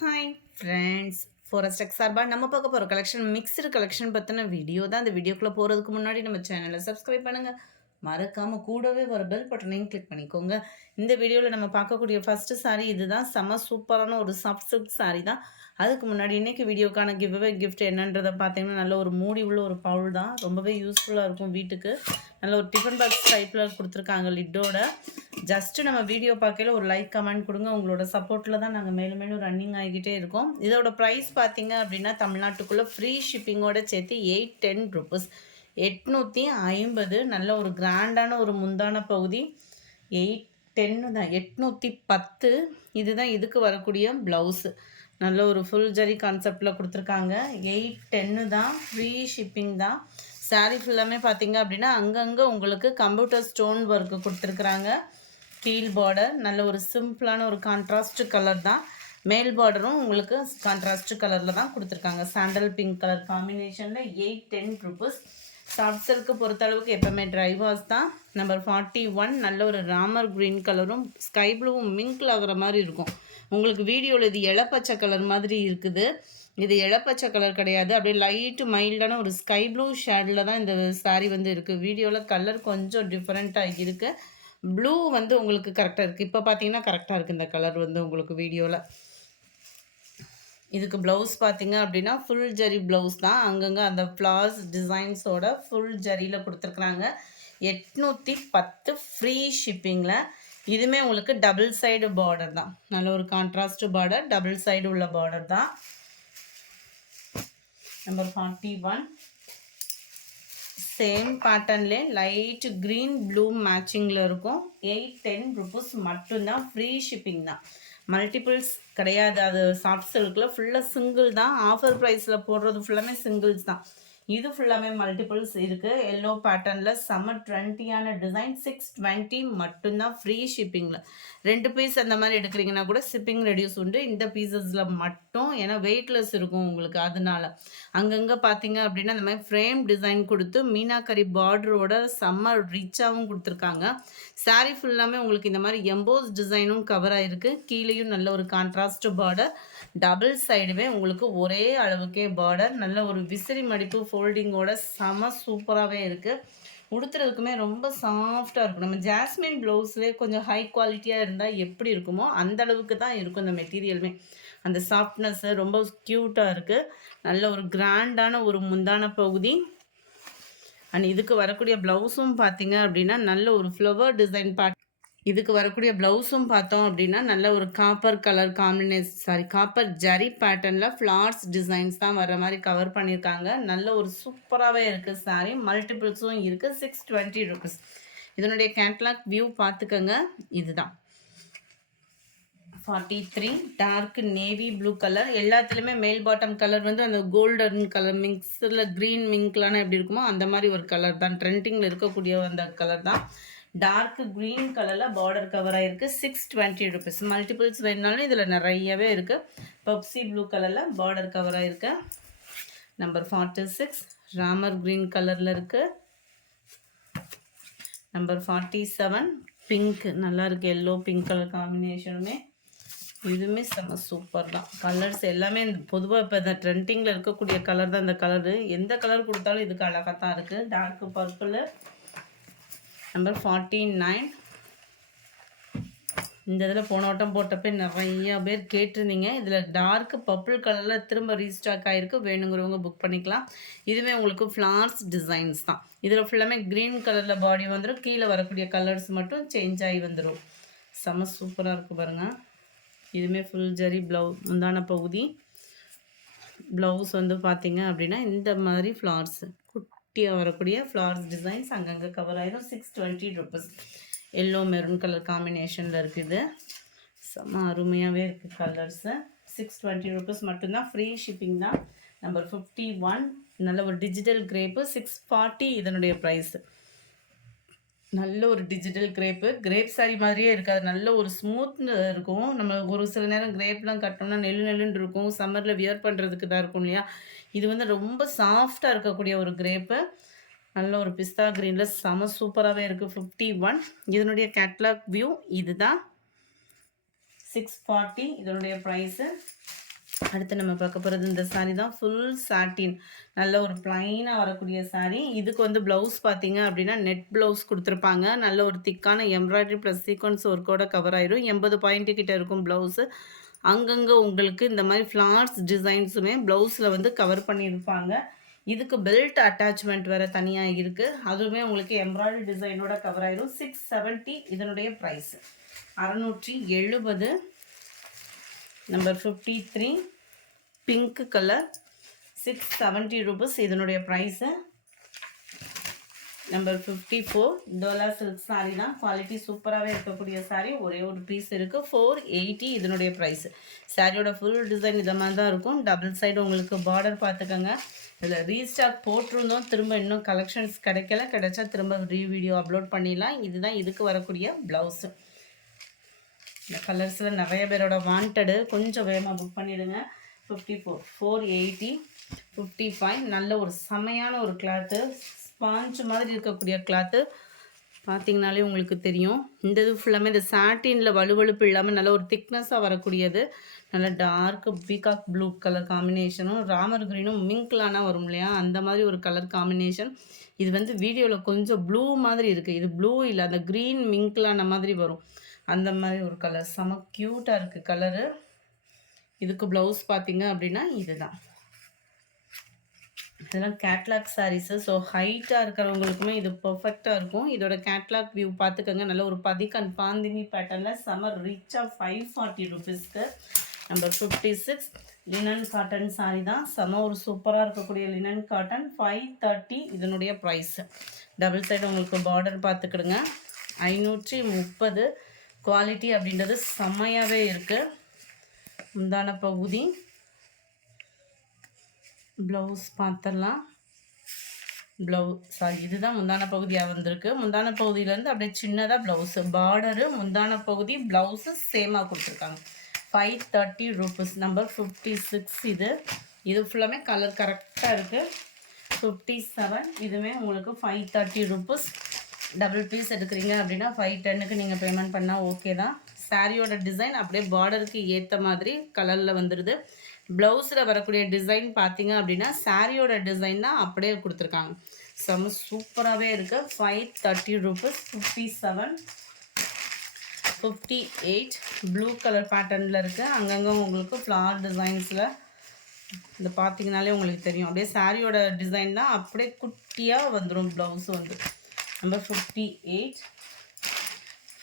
Hi friends, forest tech சார்பா நம்ம பார்க்க போகிற கலெக்ஷன் மிக்ஸ்டு கலெக்ஷன் பற்றின வீடியோ தான். அந்த வீடியோக்குள்ளே போகிறதுக்கு முன்னாடி நம்ம சேனலை சப்ஸ்கிரைப் பண்ணுங்கள், மறக்காமல் கூடவே ஒரு பெல் பட்டனையும் கிளிக் பண்ணிக்கோங்க. இந்த வீடியோவில் நம்ம பார்க்கக்கூடிய ஃபஸ்ட்டு சாரீ இதுதான். செம்ம சூப்பரான ஒரு சாஃப்ட் சில்க் சாரீ தான். அதுக்கு முன்னாடி இன்றைக்கி வீடியோக்கான கிவ்அவே கிஃப்ட் என்னன்றதை பார்த்தீங்கன்னா நல்ல ஒரு மூடி உள்ள ஒரு பவுல் தான். ரொம்பவே யூஸ்ஃபுல்லாக இருக்கும் வீட்டுக்கு. நல்ல ஒரு டிஃபன் பாக்ஸ் டைப்பில் கொடுத்துருக்காங்க லிட்டோட. ஜஸ்ட்டு நம்ம வீடியோ பார்க்கல ஒரு லைக் கமெண்ட் கொடுங்க. உங்களோட சப்போர்ட்டில் தான் நாங்கள் மேலும் மேலும் ரன்னிங் ஆகிக்கிட்டே இருக்கோம். இதோட ப்ரைஸ் பார்த்தீங்க அப்படின்னா தமிழ்நாட்டுக்குள்ளே ஃப்ரீ ஷிப்பிங்கோட சேர்த்து 810 ருபீஸ், 850. நல்ல ஒரு கிராண்டான ஒரு முந்தான பகுதி. 810 தான், 810. இதுதான் இதுக்கு வரக்கூடிய ப்ளவுஸு. நல்ல ஒரு ஃபுல் ஜரி கான்செப்டில் கொடுத்துருக்காங்க. 810 தான், ஃப்ரீ ஷிப்பிங் தான். சாரீ ஃபுல்லாமே பார்த்தீங்க அப்படின்னா அங்கங்கே உங்களுக்கு கம்ப்யூட்டர் ஸ்டோன் ஒர்க்கு கொடுத்துருக்குறாங்க. கீழ் பார்டர் நல்ல ஒரு சிம்பிளான ஒரு கான்ட்ராஸ்ட் கலர் தான். மேல் பார்டரும் உங்களுக்கு கான்ட்ராஸ்ட் கலரில் தான் கொடுத்துருக்காங்க. சாண்டல் பிங்க் கலர் காம்பினேஷனில் 810 ருபீஸ். சாஃப்ட் சில்க்கு பொறுத்தளவுக்கு எப்போவுமே ட்ரை வாஷ் தான். நம்பர் 41 நல்ல ஒரு ராமர் க்ரீன் கலரும் ஸ்கை ப்ளூவும் மிங்கிள் ஆகிற மாதிரி இருக்கும். உங்களுக்கு வீடியோவில் இது இளப்பச்சை கலர் மாதிரி இருக்குது. இது இளப்பச்சை கலர் கிடையாது, அப்படியே லைட்டு மைல்டான ஒரு ஸ்கை ப்ளூ ஷேடில் தான் இந்த சாரீ வந்து இருக்குது. வீடியோவில் கலர் கொஞ்சம் டிஃப்ரெண்ட்டாக இருக்குது. ப்ளூ வந்து உங்களுக்கு கரெக்டாக இருக்குது. இப்போ பார்த்தீங்கன்னா கரெக்டாக இருக்குது இந்த கலர் வந்து உங்களுக்கு வீடியோவில். இதுக்கு ப்ளவுஸ் பார்த்தீங்க அப்படின்னா ஃபுல் ஜரி ப்ளவுஸ் தான். அங்கங்கே அந்த ஃப்ளார்ஸ் டிசைன்ஸோட ஃபுல் ஜரியில் கொடுத்துருக்குறாங்க. 810 ஃப்ரீ ஷிப்பிங்கில். இதுவுமே உங்களுக்கு டபுள் சைடு பார்டர் தான். நல்ல ஒரு கான்ட்ராஸ்ட் பார்டர், டபுள் சைடு உள்ள பார்டர் தான். நம்பர் 41 சேம் பேட்டர்ன்லே லைட் க்ரீன் ப்ளூ மேட்சிங்கில் இருக்கும். 810 ருபீஸ் மட்டும்தான், ஃப்ரீ ஷிப்பிங் தான். மல்டிபிள்ஸ் கிடையாது. அது சாஃப்ட் சில்கில் ஃபுல்லாக சிங்கிள் தான். ஆஃபர் ப்ரைஸில் போடுறது ஃபுல்லாமே சிங்கிள்ஸ் தான். இது ஃபுல்லாமே மல்டிபிள்ஸ் இருக்குது. எல்லோ பேட்டர்னில் செம்ம ட்ரெண்டியான டிசைன். 620 மட்டும்தான், ஃப்ரீ ஷிப்பிங்கில். 2 பீஸ் அந்த மாதிரி எடுக்கிறீங்கன்னா கூட ஷிப்பிங் ரெடியூஸ் உண்டு. இந்த பீசஸில் மட்டும், ஏன்னா வெயிட்லெஸ் இருக்கும் உங்களுக்கு. அதனால அங்கங்கே பார்த்தீங்க அப்படின்னா இந்த மாதிரி ஃப்ரேம் டிசைன் கொடுத்து மீனாக்கரி பார்டரோட செம்ம ரிச்சாகவும் கொடுத்துருக்காங்க. சாரீ ஃபுல்லாமே உங்களுக்கு இந்த மாதிரி எம்போஸ் டிசைனும் கவர் ஆகிருக்கு. கீழேயும் நல்ல ஒரு கான்ட்ராஸ்ட் பார்டர், டபுள் சைடுமே உங்களுக்கு ஒரே அளவுக்கே பார்டர். நல்ல ஒரு விசிறி மடிப்பு ஃபோல்டிங்கோட செம சூப்பராகவே இருக்குது. உடுத்துறதுக்குமே ரொம்ப சாஃப்டாக இருக்கும். நம்ம ஜாஸ்மின் ப்ளவுஸ்லேயே கொஞ்சம் ஹை குவாலிட்டியாக இருந்தால் எப்படி இருக்குமோ அந்த அளவுக்கு தான் இருக்கும் இந்த மெட்டீரியலுமே. அந்த சாஃப்ட்னஸ்ஸு ரொம்ப க்யூட்டாக இருக்குது. நல்ல ஒரு கிராண்டான ஒரு முந்தான பகுதி. அண்ட் இதுக்கு வரக்கூடிய ப்ளவுஸும் பார்த்தீங்க அப்படின்னா நல்ல ஒரு ஃப்ளவர் டிசைன் இதுக்கு வரக்கூடிய ப்ளவுஸும் பார்த்தோம் அப்படின்னா நல்ல ஒரு காப்பர் கலர் காப்பர் ஜரி பேட்டர்னில் ஃப்ளார்ஸ் டிசைன்ஸ் தான் வர மாதிரி கவர் பண்ணியிருக்காங்க. நல்ல ஒரு சூப்பராகவே இருக்குது சாரீ. மல்டிபிள்ஸும் இருக்குது. 620 ருபீஸ். இதனுடைய கேட்லாக் வியூ பார்த்துக்கோங்க. இதுதான் 43 டார்க் நேவி ப்ளூ கலர். எல்லாத்துலேயுமே மேல் பாட்டம் கலர் வந்து அந்த கோல்டன் கலர் மிக்ஸில் க்ரீன் மிங்க்லான எப்படி இருக்குமோ அந்த மாதிரி ஒரு கலர் தான். ட்ரெண்டிங்கில் இருக்கக்கூடிய அந்த கலர் தான். டார்க் க்ரீன் கலரில் பார்டர் கவர் ஆகிருக்கு. 620 ருபீஸ். மல்டிபிள்ஸ் வேணுனாலும் இதில் நிறையவே இருக்குது. பப்சி ப்ளூ கலரில் பார்டர் கவர் ஆகிருக்கு. நம்பர் 46 ராமர் க்ரீன் கலரில் இருக்குது. நம்பர் 47 பிங்க், நல்லா இருக்குது. எல்லோ பிங்க் கலர் காம்பினேஷனுமே. இதுவுமே செம்ம சூப்பர் தான். கலர்ஸ் எல்லாமே பொதுவாக இப்போ இந்த ட்ரெண்டிங்கில் இருக்கக்கூடிய கலர் தான் இந்த கலரு. எந்த கலர் கொடுத்தாலும் இதுக்கு அழகாக தான் இருக்குது. Dark purple. நம்பர் 49 இந்த இதில் போன வட்டம் போட்டப்போ நிறையா பேர் கேட்டிருந்தீங்க. இதில் டார்க் பர்பிள் கலரில் திரும்ப ரீஸ்டாக் ஆகிருக்கு. வேணுங்கிறவங்க புக் பண்ணிக்கலாம். இதுவே உங்களுக்கு ஃப்ளார்ஸ் டிசைன்ஸ் தான். இதில் ஃபுல்லாமே க்ரீன் கலரில் பாடி வந்துடும். கீழே வரக்கூடிய கலர்ஸ் மட்டும் சேஞ்ச் ஆகி வந்துடும். செம்ம சூப்பராக இருக்குது பாருங்கள். இதுவுமே ஃபுல் ஜரி முந்தான பகுதி. ப்ளவுஸ் வந்து பார்த்தீங்க அப்படின்னா இந்த மாதிரி ஃப்ளார்ஸ் குட்டியாக வரக்கூடிய ஃப்ளார்ஸ் டிசைன்ஸ் அங்கங்கே கவர் ஆகிடும். 620 ருபீஸ். எல்லோ மெரூன் கலர் காம்பினேஷனில் இருக்குது. செம்ம அருமையாகவே இருக்குது கலர்ஸு. 620 ருபீஸ் மட்டும்தான், ஃப்ரீ ஷிப்பிங் தான். நம்பர் 51 நல்ல ஒரு டிஜிட்டல் கிரேப்பு. 640 இதனுடைய ப்ரைஸு. நல்ல ஒரு டிஜிட்டல் கிரேப் சாரி மாதிரியே இருக்காது. நல்ல ஒரு ஸ்மூத் இருக்கும். நம்ம ஒரு சில நேரம் கிரேப்லாம் கட்டோம்னா நெல்லுன்னு இருக்கும். சம்மரில் வியர் பண்ணுறதுக்கு தான் இருக்கும் இல்லையா. இது வந்து ரொம்ப சாஃப்டாக இருக்கக்கூடிய ஒரு கிரேப்பு. நல்ல ஒரு பிஸ்தா க்ரீனில் செம சூப்பராகவே இருக்குது. 51 இதனுடைய கேட்லாக் வியூ இதுதான். 640 இதனுடைய ப்ரைஸு. அடுத்து நம்ம பார்க்க போகிறது இந்த சாரீ தான். ஃபுல் சாட்டின், நல்ல ஒரு ப்ளைனாக வரக்கூடிய சாரீ. இதுக்கு வந்து ப்ளவுஸ் பார்த்தீங்க அப்படின்னா நெட் ப்ளவுஸ் கொடுத்துருப்பாங்க. நல்ல ஒரு திக்கான எம்ப்ராய்டரி ப்ளஸ் சீக்வன்ஸ் ஒர்க்கோட கவர் ஆயிரும். 80 பாயிண்ட்டு கிட்ட இருக்கும் ப்ளவுஸு. அங்கங்கே உங்களுக்கு இந்த மாதிரி ஃப்ளார்ஸ் டிசைன்ஸுமே ப்ளவுஸில் வந்து கவர் பண்ணியிருப்பாங்க. இதுக்கு பெல்ட் அட்டாச்மெண்ட் வேறு தனியாக இருக்குது. அதுவுமே உங்களுக்கு எம்ப்ராய்டரி டிசைனோட கவர் ஆயிரும். 670 இதனுடைய price. 670. Number 53 pink colour, 670 rupees இதனுடைய price. Number 54 Dola silk sari தான். குவாலிட்டி சூப்பராகவே இருக்கக்கூடிய சாரீ. ஒரே ஒரு பீஸ் இருக்குது. 480 இதனுடைய ப்ரைஸு. சாரியோட ஃபுல் டிசைன் இதை மாதிரி தான் இருக்கும். டபுள் சைடு உங்களுக்கு பார்டர் பார்த்துக்கோங்க. இதில் ரீஸ்டாக் போட்டிருந்தோம், திரும்ப இன்னும் கலெக்ஷன்ஸ் கிடைக்கல. கிடைச்சா திரும்ப வீடியோ அப்லோட் பண்ணிடலாம். இதுதான் இதுக்கு வரக்கூடிய ப்ளவுஸு. இந்த கலர்ஸில் நிறைய பேரோட வாண்டடு, கொஞ்சம் வேகமாக புக் பண்ணிவிடுங்க. 54 480. 55 நல்ல ஒரு செமையான ஒரு கிளாத்து, ஸ்பாஞ்ச் மாதிரி இருக்கக்கூடிய கிளாத்து. பார்த்திங்கனாலே உங்களுக்கு தெரியும். இந்த இது ஃபுல்லாமே இந்த சாட்டினில் வலுவழுப்பு இல்லாமல் நல்ல ஒரு திக்னஸாக வரக்கூடியது. நல்ல டார்க் பீகாக் ப்ளூ கலர் காம்பினேஷனும் ராமர் க்ரீனும் மிங்க்லானா வரும் இல்லையா, அந்த மாதிரி ஒரு கலர் காம்பினேஷன். இது வந்து வீடியோவில் கொஞ்சம் ப்ளூ மாதிரி இருக்குது. இது ப்ளூ இல்லை, அந்த க்ரீன் மிங்க்லான மாதிரி வரும். அந்த மாதிரி ஒரு கலர் செம க்யூட்டாக இருக்குது கலரு. இதுக்கு ப்ளவுஸ் பார்த்தீங்க அப்படின்னா இதுதான். இதெல்லாம் கேட்லாக் சாரீஸு. ஸோ ஹைட்டாக இருக்கிறவங்களுக்குமே இது பர்ஃபெக்டாக இருக்கும். இதோட கேட்லாக் வியூ பார்த்துக்கோங்க. நல்ல ஒரு பதிக்கன் பாந்தினி பேட்டர்னில் செம ரிச்சாக 540 ரூபீஸ்க்கு. நம்பர் 56 லினன் காட்டன் சாரீ தான். செம ஒரு சூப்பராக இருக்கக்கூடிய லினன் காட்டன். 530 இதனுடைய ப்ரைஸு. டபுள் சைடு உங்களுக்கு பார்டர் பார்த்துக்கிடுங்க. 530. குவாலிட்டி அப்படின்றது செம்மையாகவே இருக்குது. முந்தான பகுதி, ப்ளவுஸ் பார்த்துடலாம். இதுதான் முந்தான பகுதியாக வந்திருக்கு. முந்தான பகுதியிலேருந்து அப்படியே சின்னதாக ப்ளவுஸு, பார்டரு, முந்தான பகுதி, ப்ளவுஸு சேமாக கொடுத்துருக்காங்க. 530 ரூபீஸ். நம்பர் 56 இது ஃபுல்லாமே கலர் கரெக்டாக இருக்குது. 57 இதுவுமே உங்களுக்கு 530 ரூபீஸ். டபுள் பீஸ் எடுக்கிறீங்க அப்படின்னா 510க்கு நீங்கள் பேமெண்ட் பண்ணால் ஓகே தான். சாரியோட டிசைன் அப்படியே பார்டருக்கு ஏற்ற மாதிரி கலரில் வந்துடுது. ப்ளவுஸில் வரக்கூடிய டிசைன் பார்த்தீங்க அப்படின்னா சாரியோட டிசைன் தான் அப்படியே கொடுத்துருக்காங்க. செம்ம சூப்பராகவே இருக்குது. 530 ரூபீஸ். 57 58 ப்ளூ கலர் பேட்டர்னில் இருக்குது. அங்கங்கே உங்களுக்கு ஃப்ளார் டிசைன்ஸில் இந்த பார்த்தீங்கனாலே உங்களுக்கு தெரியும். அப்படியே சாரியோட டிசைன் தான் அப்படியே குட்டியாக வந்துடும் ப்ளவுஸு வந்து. Number 58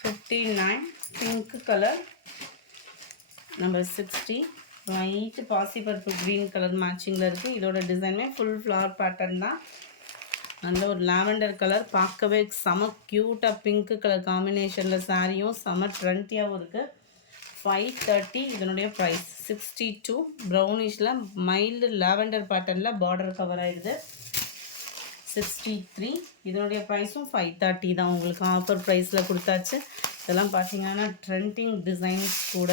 59 pink colour. Number 60 light பாசிப்பருப்பு க்ரீன் கலர் மேட்சிங்கில் இருக்குது. இதோட டிசைனுமே ஃபுல் ஃப்ளவர் பேட்டர்ன் தான். நல்ல ஒரு லாவெண்டர் கலர், பார்க்கவே செம க்யூட்டாக பிங்க் கலர் காம்பினேஷனில் சாரியும் செம ட்ரெண்டியாகவும் இருக்குது. 530 இதனுடைய ப்ரைஸ். 62 ப்ரௌனிஷில் மைல்டு லாவெண்டர் பேட்டர்னில் பார்டர் கவர் ஆகிடுது. 63 இதனுடைய ப்ரைஸும் 530 தான். உங்களுக்கு ஆஃபர் ப்ரைஸில் கொடுத்தாச்சு. இதெல்லாம் பார்த்தீங்கன்னா ட்ரெண்டிங் டிசைன்ஸ் கூட.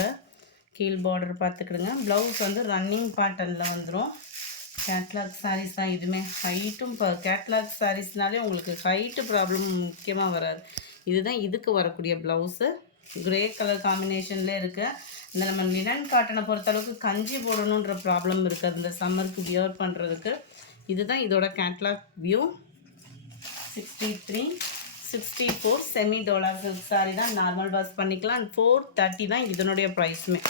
கீழ் பார்டர் பார்த்துக்கிடுங்க. ப்ளவுஸ் வந்து ரன்னிங் பேட்டர்னில் வந்துடும். கேட்லாக் சாரீஸ் தான் இதுவுமே. ஹைட்டும் இப்போ கேட்லாக் சாரீஸ்னாலே உங்களுக்கு ஹைட்டு ப்ராப்ளம் முக்கியமாக வராது. இதுதான் இதுக்கு வரக்கூடிய ப்ளவுஸு. கிரே கலர் காம்பினேஷன்லேயே இருக்குது. இந்த நம்ம லினன் காட்டனை பொறுத்தளவுக்கு கஞ்சி போடணுன்ற ப்ராப்ளம் இருக்காது இந்த சம்மருக்கு வியர் பண்ணுறதுக்கு. இதுதான் இதோட catalogue view. 63 64 semi Dola silk sari தான். நார்மல் வாஷ் பண்ணிக்கலாம். 430 தான் இதனுடைய ப்ரைஸுமே.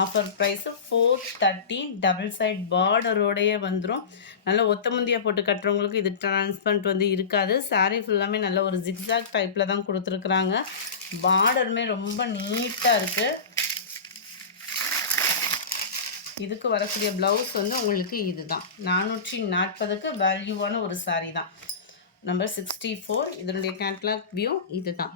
Offer price 430. டபுள் சைட் பார்டரோடையே வந்துடும். நல்லா ஒத்த முந்தியாக போட்டு கட்டுறவங்களுக்கு இது டிரான்ஸ்பரண்ட் வந்து இருக்காது. சாரீ ஃபுல்லாமே நல்ல ஒரு ஜிக்ஸாக் டைப்பில் தான் கொடுத்துருக்குறாங்க. பார்டருமே ரொம்ப நீட்டாக இருக்குது. இதுக்கு வரக்கூடிய ப்ளவுஸ் வந்து உங்களுக்கு இது தான். 440க்கு வேல்யூவான ஒரு சாரீ தான். நம்பர் 64 இதனுடைய கேட்லாக் வியூ இது தான்.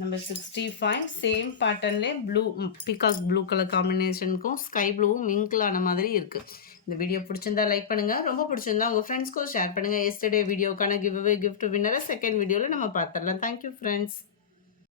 நம்பர் 65 சேம் பேட்டர்ன்லேயே ப்ளூ பிகாக் ப்ளூ கலர் காம்பினேஷனுக்கும் ஸ்கை ப்ளூவும் மிங்கிளான மாதிரி இருக்குது. இந்த வீடியோ பிடிச்சிருந்தா லைக் பண்ணுங்கள். ரொம்ப பிடிச்சிருந்தா உங்கள் ஃப்ரெண்ட்ஸ்க்கும் ஷேர் பண்ணுங்கள். எஸ்டர்டே வீடியோக்கான கிஃப்ட் வின்னரை செகண்ட் வீடியோவில் நம்ம பார்த்துடலாம். Thank you friends.